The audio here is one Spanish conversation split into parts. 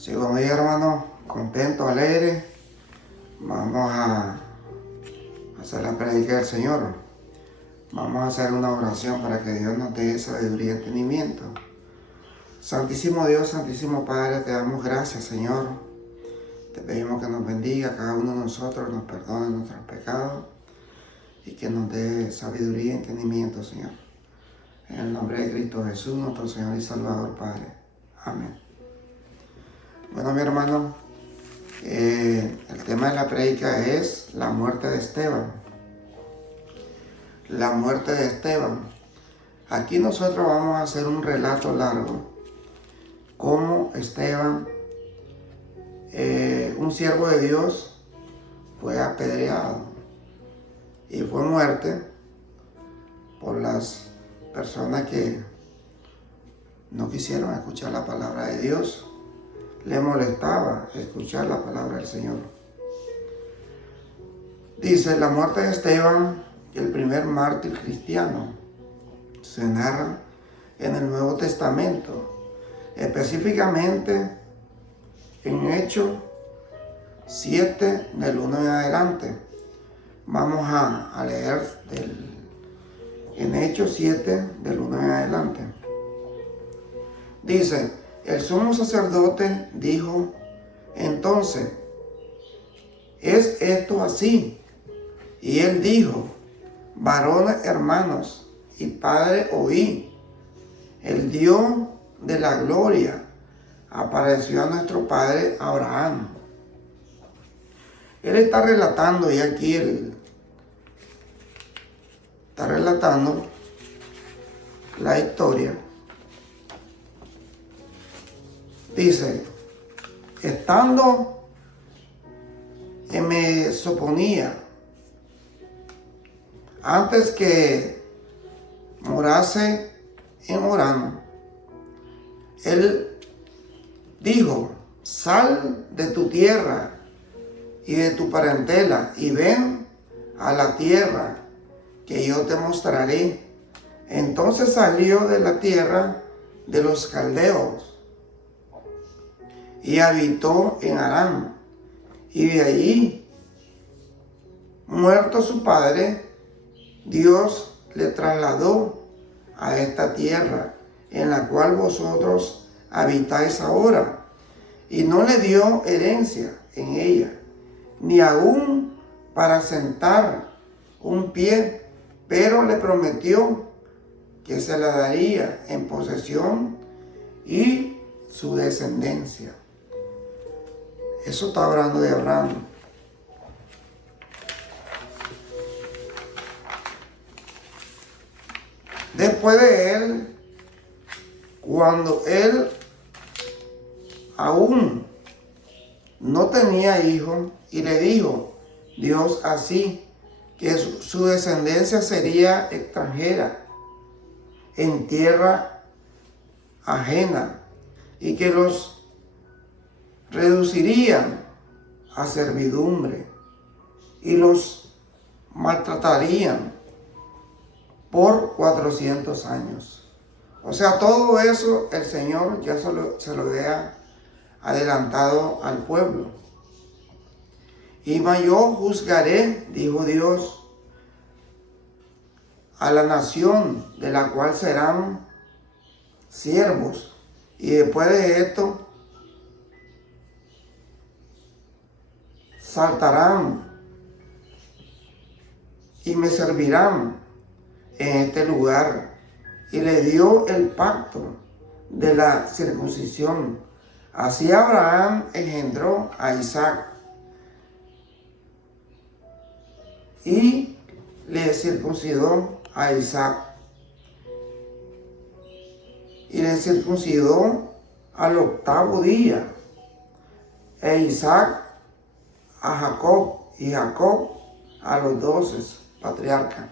Sigo ahí, hermano, contento, alegre. Vamos a hacer la predica del Señor. Vamos a hacer una oración para que Dios nos dé sabiduría y entendimiento. Santísimo Dios, Santísimo Padre, te damos gracias, Señor. Te pedimos que nos bendiga a cada uno de nosotros, nos perdone nuestros pecados y que nos dé sabiduría y entendimiento, Señor. En el nombre de Cristo Jesús, nuestro Señor y Salvador, Padre. Amén. Bueno, mi hermano, el tema de la prédica es la muerte de Esteban. La muerte de Esteban. Aquí nosotros vamos a hacer un relato largo. Cómo Esteban, un siervo de Dios, fue apedreado y fue muerto por las personas que no quisieron escuchar la palabra de Dios. Le molestaba escuchar la palabra del Señor. Dice, la muerte de Esteban, el primer mártir cristiano, se narra en el Nuevo Testamento, específicamente en Hechos 7, del 1 en adelante. Vamos a leer en Hechos 7, del 1 en adelante. Dice, el sumo sacerdote dijo entonces, ¿es esto así? Y él dijo, varones hermanos y padre oí, el Dios de la gloria apareció a nuestro padre Abraham. Él está relatando, y aquí él está relatando la historia. Dice, estando en Mesoponía, antes que morase en Orán, él dijo, sal de tu tierra y de tu parentela y ven a la tierra que yo te mostraré. Entonces salió de la tierra de los caldeos y habitó en Harán, y de allí, muerto su padre, Dios le trasladó a esta tierra en la cual vosotros habitáis ahora, y no le dio herencia en ella, ni aún para sentar un pie, pero le prometió que se la daría en posesión y su descendencia. Eso está hablando de Abraham. Después de él, cuando él aún no tenía hijo, y le dijo Dios así, que su descendencia sería extranjera en tierra ajena y que los reducirían a servidumbre y los maltratarían por 400 años. O sea, todo eso el Señor ya se lo había adelantado al pueblo. Y yo juzgaré, dijo Dios, a la nación de la cual serán siervos. Y después de esto, saltarán y me servirán en este lugar. Y le dio el pacto de la circuncisión. Así Abraham engendró a Isaac y le circuncidó a Isaac. Y le circuncidó al 8º día. E Isaac a Jacob y Jacob a los 12 patriarcas.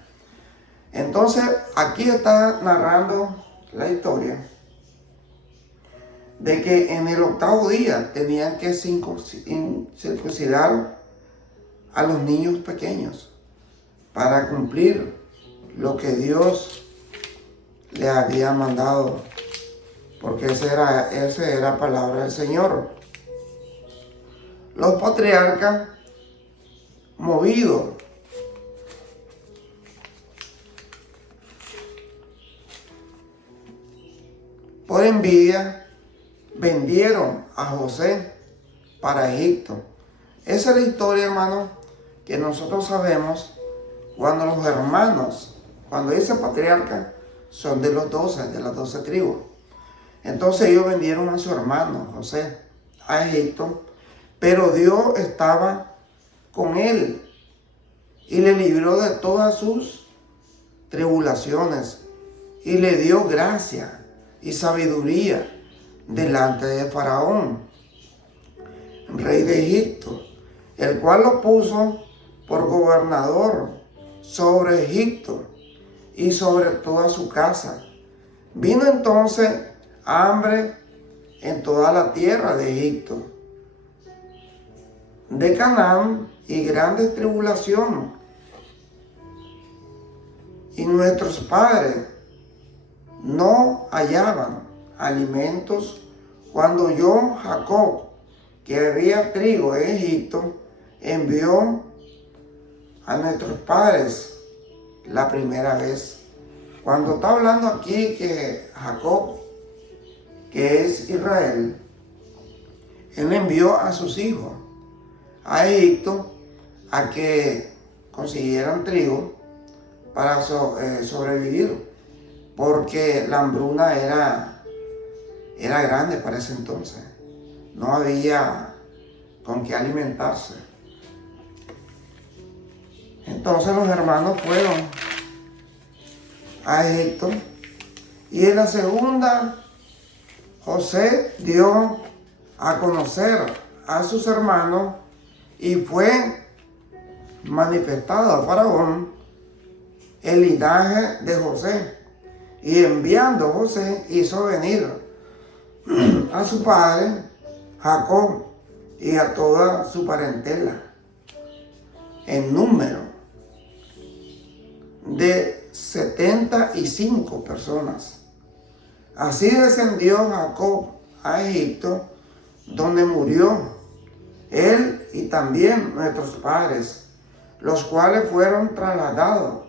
Entonces aquí está narrando la historia de que en el 8º día tenían que circuncidar a los niños pequeños para cumplir lo que Dios le había mandado, porque esa era palabra del Señor. los patriarcas, movidos por envidia, vendieron a José para Egipto. Esa es la historia, hermano, que nosotros sabemos cuando los hermanos, cuando dice patriarca, son de los 12, de las 12 tribus. Entonces ellos vendieron a su hermano José a Egipto, pero Dios estaba con él y le libró de todas sus tribulaciones y le dio gracia y sabiduría delante de Faraón, rey de Egipto, el cual lo puso por gobernador sobre Egipto y sobre toda su casa. Vino entonces hambre en toda la tierra de Egipto, de Canaán, y grandes tribulaciones. Y nuestros padres no hallaban alimentos cuando oyó Jacob que había trigo en Egipto, envió a nuestros padres la primera vez. Cuando está hablando aquí que Jacob, que es Israel, él envió a sus hijos a Egipto a que consiguieran trigo para sobrevivir, porque la hambruna era grande para ese entonces. No había con qué alimentarse. Entonces los hermanos fueron a Egipto, y en la segunda José dio a conocer a sus hermanos y fue manifestado a Faraón el linaje de José, y enviando José hizo venir a su padre Jacob y a toda su parentela en número de 75 personas. Así descendió Jacob a Egipto, donde murió él y también nuestros padres, los cuales fueron trasladados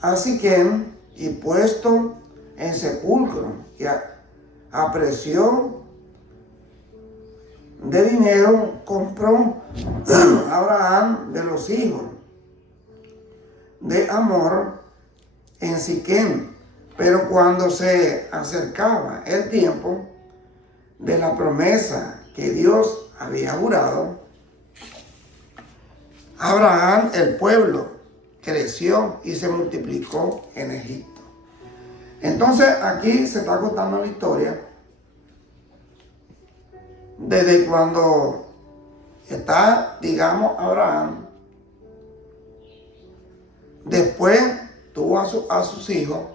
a Siquem y puesto en sepulcro, y a precio de dinero compró Abraham de los hijos de Amor en Siquem. Pero cuando se acercaba el tiempo de la promesa que Dios había jurado, Abraham, el pueblo, creció y se multiplicó en Egipto. Entonces aquí se está contando la historia desde cuando está, digamos, Abraham. Después tuvo a sus hijos,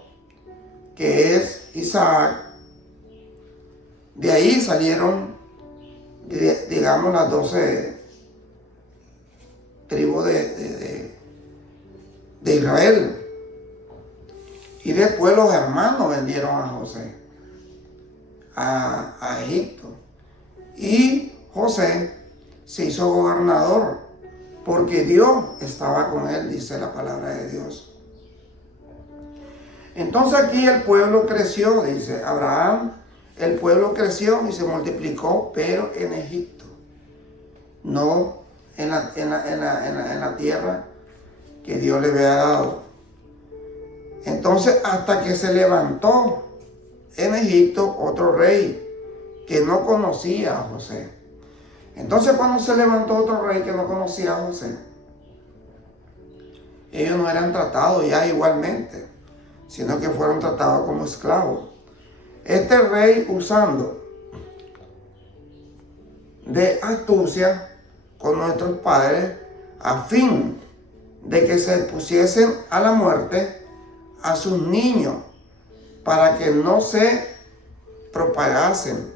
que es Isaac. De ahí salieron, digamos, las 12 tribus de Israel. Y después los hermanos vendieron a José a Egipto. Y José se hizo gobernador porque Dios estaba con él, dice la palabra de Dios. Entonces aquí el pueblo creció, dice Abraham, el pueblo creció y se multiplicó, pero en Egipto, no en la tierra que Dios le había dado. Entonces hasta que se levantó en Egipto otro rey que no conocía a José. Entonces cuando se levantó otro rey que no conocía a José, ellos no eran tratados ya igualmente, sino que fueron tratados como esclavos. Este rey, usando de astucia con nuestros padres, a fin de que se pusiesen a la muerte a sus niños, para que no se propagasen.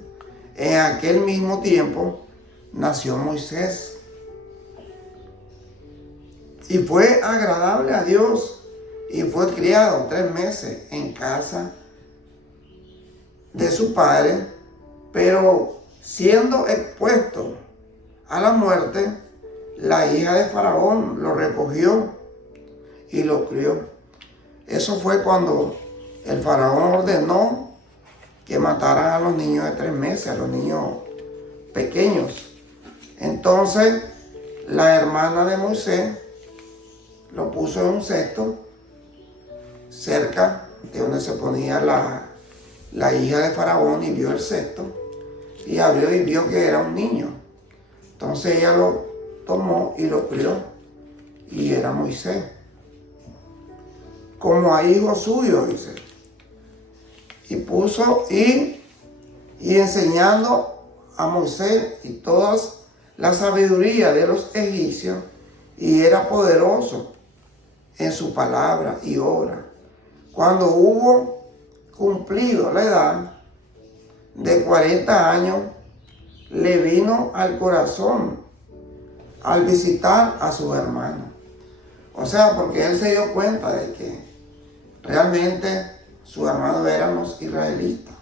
En aquel mismo tiempo nació Moisés, y fue agradable a Dios, y fue criado 3 meses en casa de su padre, pero siendo expuesto a la muerte, la hija de Faraón lo recogió y lo crió. Eso fue cuando el Faraón ordenó que mataran a los niños de 3 meses, a los niños pequeños. Entonces, la hermana de Moisés lo puso en un cesto cerca de donde se ponía la hija de Faraón, y vio el cesto y abrió y vio que era un niño. Entonces ella lo tomó y lo crió, y era Moisés, como a hijo suyo, dice. Y puso y enseñando a Moisés y toda la sabiduría de los egipcios, y era poderoso en su palabra y obra. Cuando hubo cumplido la edad de 40 años, le vino al corazón al visitar a sus hermanos. O sea, porque él se dio cuenta de que realmente sus hermanos eran los israelitas.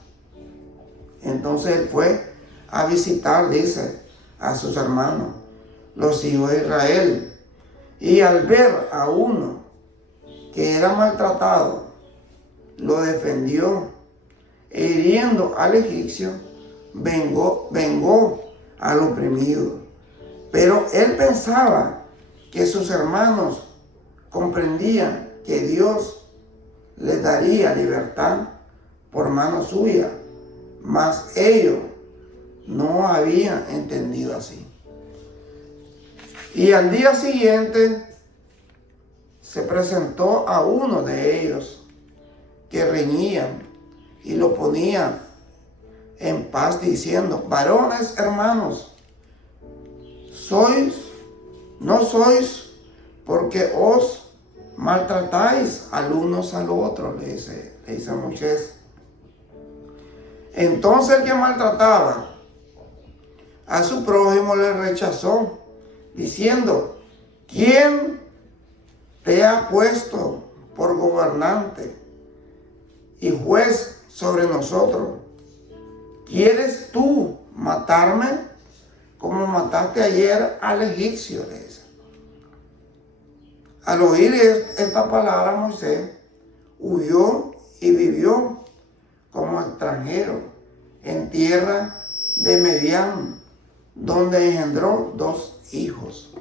Entonces él fue a visitar, dice, a sus hermanos, los hijos de Israel. Y al ver a uno que era maltratado, lo defendió, e hiriendo al egipcio, vengó al oprimido. Pero él pensaba que sus hermanos comprendían que Dios les daría libertad por mano suya, mas ellos no habían entendido así. Y al día siguiente se presentó a uno de ellos que reñían, y lo ponía en paz, diciendo: varones hermanos, no sois porque os maltratáis al unos al otro, le dice Moisés. Entonces el que maltrataba a su prójimo le rechazó, diciendo: ¿quién te ha puesto por gobernante y juez sobre nosotros? ¿Quieres tú matarme como mataste ayer al egipcio? Le dice. Al oír esta palabra, Moisés huyó y vivió como extranjero en tierra de Medián, donde engendró 2 hijos.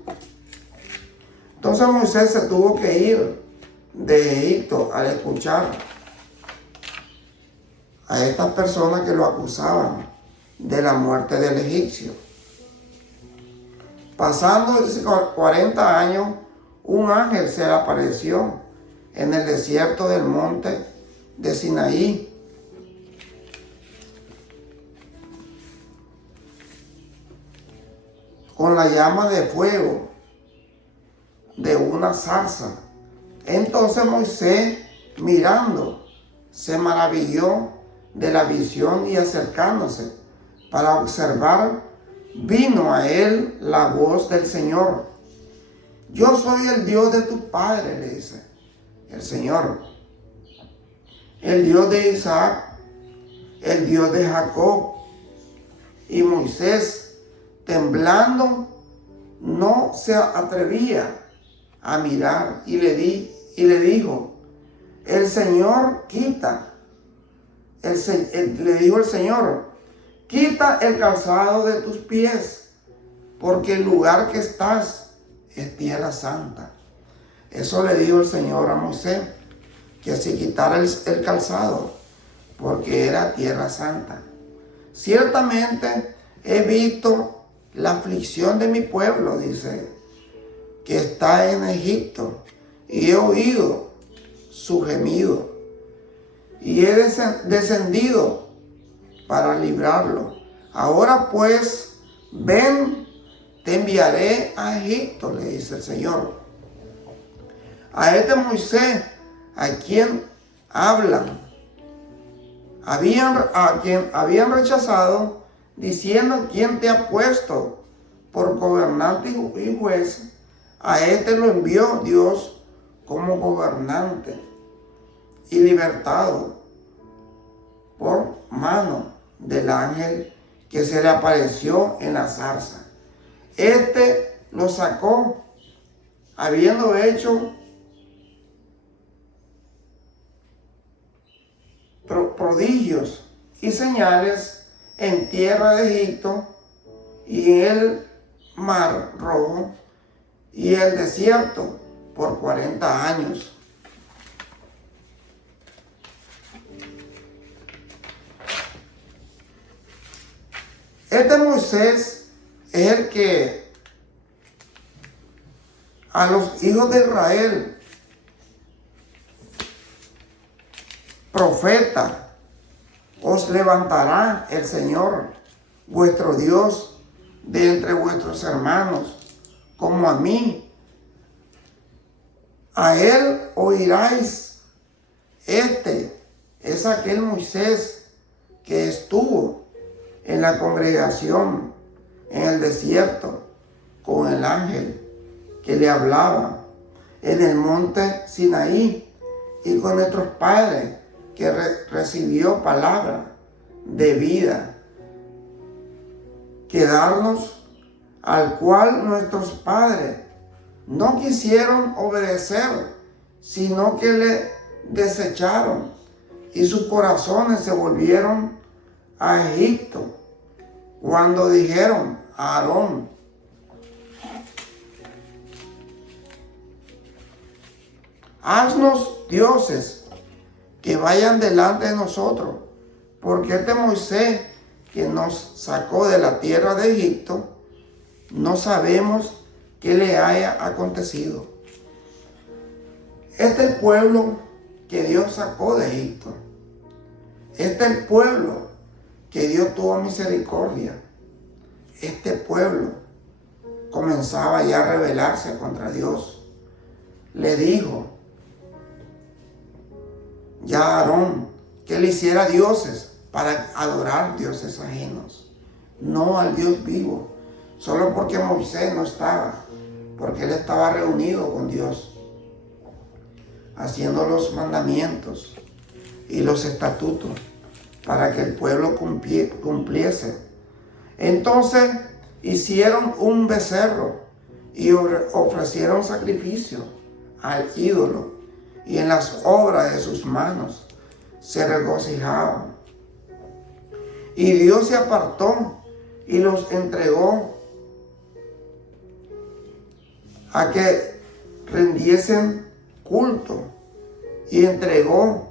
Entonces Moisés se tuvo que ir de Egipto al escuchar a estas personas que lo acusaban de la muerte del egipcio. Pasando 40 años, un ángel se le apareció en el desierto del monte de Sinaí. Con la llama de fuego de una zarza. Entonces Moisés, mirando, se maravilló de la visión, y acercándose para observar, vino a él la voz del Señor. Yo soy el Dios de tu padre, le dice el Señor, el Dios de Isaac, el Dios de Jacob. Y Moisés, temblando, no se atrevía a mirar, y le dijo: el Señor le dijo el Señor: quita el calzado de tus pies, porque el lugar que estás es tierra santa. Eso le dijo el Señor a Moisés, que se quitara el calzado, porque era tierra santa. Ciertamente he visto la aflicción de mi pueblo, dice, que está en Egipto, y he oído su gemido, y he descendido para librarlo. Ahora pues, ven, te enviaré a Egipto, le dice el Señor. A este Moisés, a quien hablan, a quien habían rechazado, diciendo: ¿quién te ha puesto por gobernante y juez? A este lo envió Dios como gobernante y libertado por mano del ángel que se le apareció en la zarza. Este lo sacó, habiendo hecho prodigios y señales en tierra de Egipto y en el mar Rojo y el desierto por 40 años. Este Moisés es el que a los hijos de Israel, profeta, os levantará el Señor, vuestro Dios, de entre vuestros hermanos, como a mí. A él oiráis. Este es aquel Moisés que estuvo en la congregación en el desierto con el ángel que le hablaba en el monte Sinaí, y con nuestros padres que recibió palabra de vida, que darnos, al cual nuestros padres no quisieron obedecer, sino que le desecharon, y sus corazones se volvieron a Egipto, cuando dijeron a Aarón: haznos dioses que vayan delante de nosotros, porque este Moisés que nos sacó de la tierra de Egipto, no sabemos qué le haya acontecido. Este es el pueblo que Dios sacó de Egipto. Este es el pueblo que Dios tuvo misericordia. Este pueblo comenzaba ya a rebelarse contra Dios. Le dijo ya a Aarón que le hiciera dioses para adorar dioses ajenos, no al Dios vivo, solo porque Moisés no estaba, porque él estaba reunido con Dios, haciendo los mandamientos y los estatutos para que el pueblo cumpliese. Entonces hicieron un becerro y ofrecieron sacrificio al ídolo, y en las obras de sus manos se regocijaban. Y Dios se apartó y los entregó a que rindiesen culto, y entregó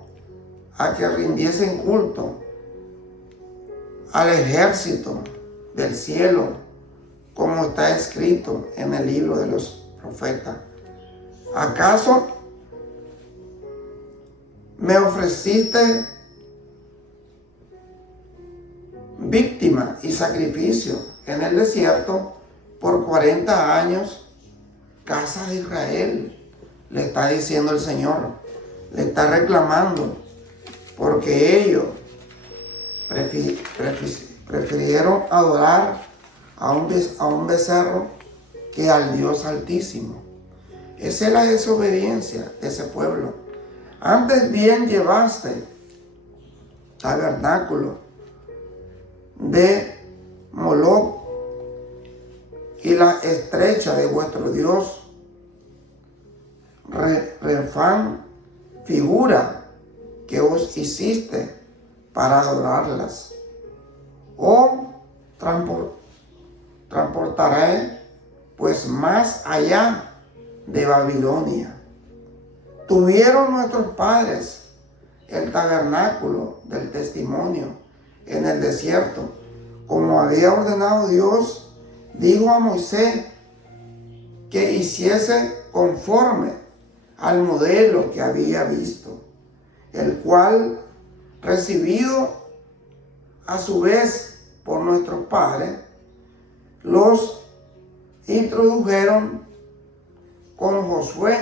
a que rindiesen culto al ejército del cielo, como está escrito en el libro de los profetas. ¿Acaso me ofreciste víctima y sacrificio en el desierto por 40 años, casa de Israel? Le está diciendo el Señor, le está reclamando, porque ellos prefirieron adorar a un becerro que al Dios Altísimo. Esa es la desobediencia de ese pueblo. Antes bien llevaste tabernáculo de Moloc y la estrecha de vuestro Dios Refán, figura que os hiciste para adorarlas. O transportaré pues más allá de Babilonia. Tuvieron nuestros padres el tabernáculo del testimonio en el desierto, como había ordenado Dios. Dijo a Moisés que hiciese conforme al modelo que había visto, el cual, recibido a su vez por nuestros padres, los introdujeron con Josué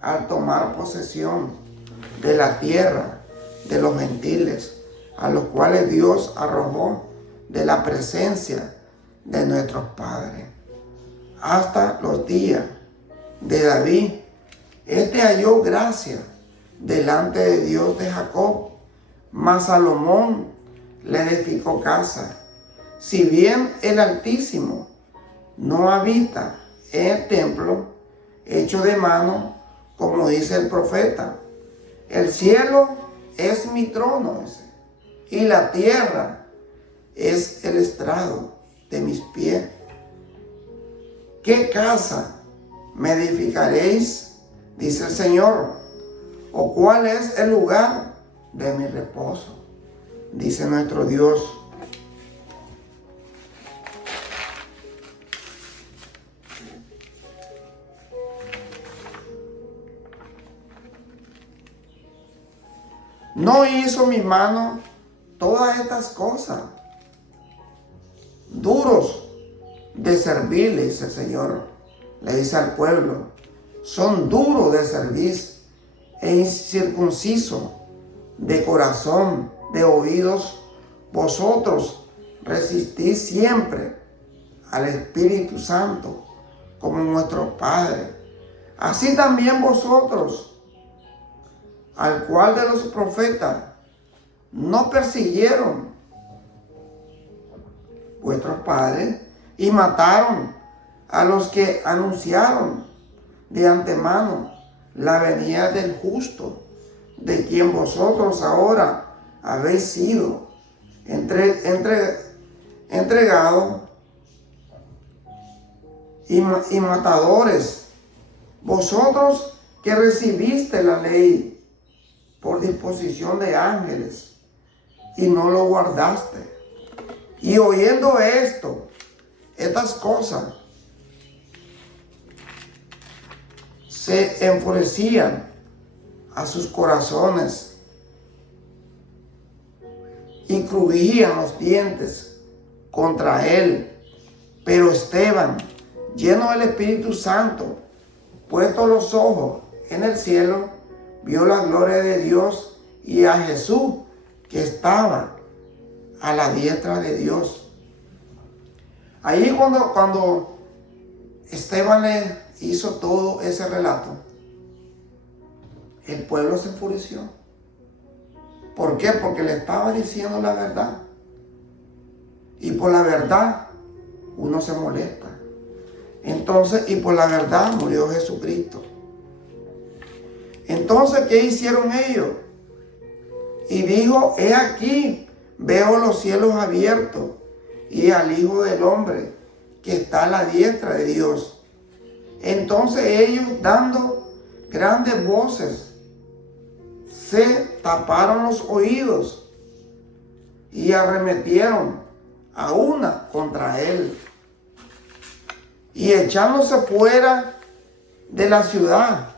al tomar posesión de la tierra de los gentiles, a los cuales Dios arrojó de la presencia de nuestros padres, hasta los días de David. Este halló gracia delante de Dios de Jacob, mas Salomón le edificó casa si bien el Altísimo no habita en el templo hecho de mano, como dice el profeta, el cielo es mi trono, y la tierra es el estrado de mis pies. ¿Qué casa me edificaréis? Dice el Señor. ¿O cuál es el lugar de mi reposo? Dice nuestro Dios. ¿No hizo mi mano todas estas cosas? Duros de servir, le dice el Señor. Le dice al pueblo, son duros de servir e incircuncisos de corazón, de oídos. Vosotros resistís siempre al Espíritu Santo como nuestro Padre. Así también vosotros, al cual de los profetas no persiguieron vuestros padres y mataron a los que anunciaron de antemano la venida del justo, de quien vosotros ahora habéis sido entregados y matadores. Vosotros que recibiste la ley por disposición de ángeles y no lo guardaste. Y oyendo estas cosas, se enfurecían a sus corazones y crujían los dientes contra él. Pero Esteban, lleno del Espíritu Santo, puestos los ojos en el cielo, vio la gloria de Dios y a Jesús que estaba a la diestra de Dios. Ahí cuando Esteban le hizo todo ese relato, el pueblo se enfureció. ¿Por qué? Porque le estaba diciendo la verdad. Y por la verdad uno se molesta. Entonces, y por la verdad murió Jesucristo. Entonces, ¿qué hicieron ellos? Y dijo, he aquí, veo los cielos abiertos y al Hijo del Hombre que está a la diestra de Dios. Entonces ellos, dando grandes voces, se taparon los oídos y arremetieron a una contra él. Y echándose fuera de la ciudad,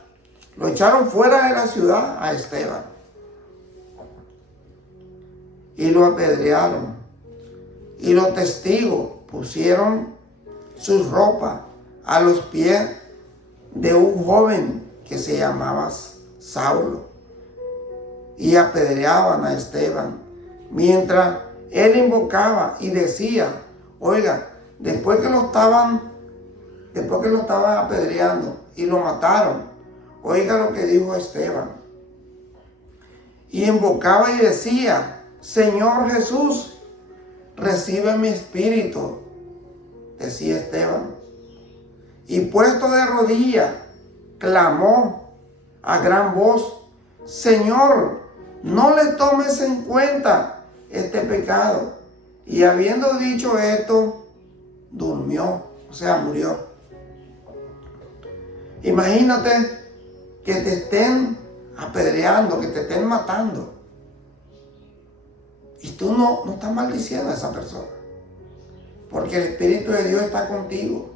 lo echaron fuera de la ciudad a Esteban. Y lo apedrearon. Y los testigos pusieron sus ropas a los pies de un joven que se llamaba Saulo. Y apedreaban a Esteban. Mientras él invocaba y decía, oiga, después que lo estaban apedreando y lo mataron, oiga lo que dijo Esteban. Y invocaba y decía, Señor Jesús, recibe mi espíritu, decía Esteban. Y puesto de rodillas, clamó a gran voz, Señor, no le tomes en cuenta este pecado. Y habiendo dicho esto, durmió, o sea, murió. Imagínate que te estén apedreando, que te estén matando. Y tú no estás maldiciendo a esa persona. Porque el Espíritu de Dios está contigo.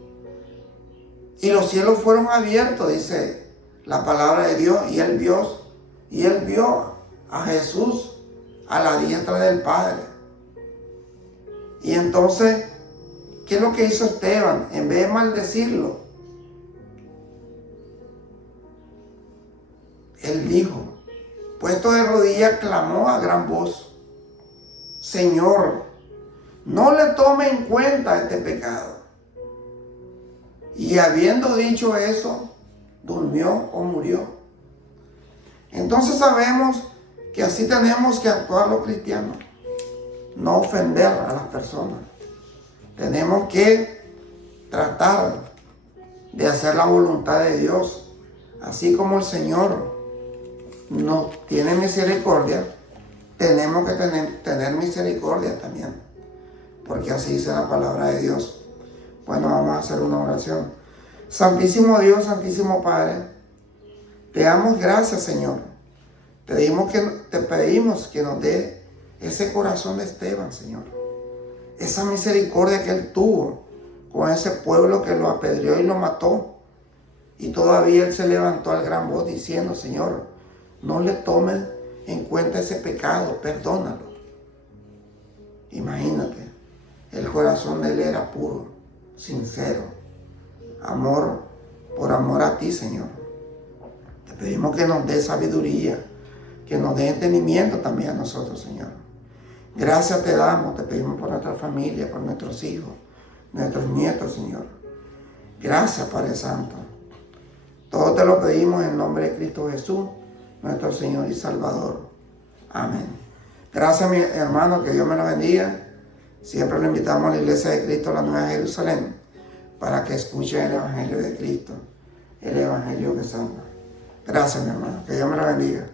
Y los cielos fueron abiertos, dice la palabra de Dios. Y él vio a Jesús a la diestra del Padre. Y entonces, ¿qué es lo que hizo Esteban? En vez de maldecirlo, él dijo, puesto de rodillas, clamó a gran voz, Señor, no le tome en cuenta este pecado. Y habiendo dicho eso, durmió o murió. Entonces sabemos que así tenemos que actuar los cristianos. No ofender a las personas. Tenemos que tratar de hacer la voluntad de Dios. Así como el Señor nos tiene misericordia, tenemos que tener misericordia también. Porque así dice la palabra de Dios. Bueno, vamos a hacer una oración. Santísimo Dios, Santísimo Padre, te damos gracias, Señor. Te pedimos que nos dé ese corazón de Esteban, Señor. Esa misericordia que él tuvo con ese pueblo que lo apedreó y lo mató. Y todavía él se levantó al gran voz diciendo, Señor, no le tomen en cuenta ese pecado, perdónalo. Imagínate, el corazón de él era puro, sincero. Por amor a ti, Señor. Te pedimos que nos dé sabiduría, que nos dé entendimiento también a nosotros, Señor. Gracias te damos, te pedimos por nuestra familia, por nuestros hijos, nuestros nietos, Señor. Gracias, Padre Santo. Todo te lo pedimos en nombre de Cristo Jesús, nuestro Señor y Salvador. Amén. Gracias, mi hermano, que Dios me lo bendiga. Siempre lo invitamos a la Iglesia de Cristo, la Nueva Jerusalén, para que escuche el Evangelio de Cristo, el Evangelio que salva. Gracias, mi hermano, que Dios me lo bendiga.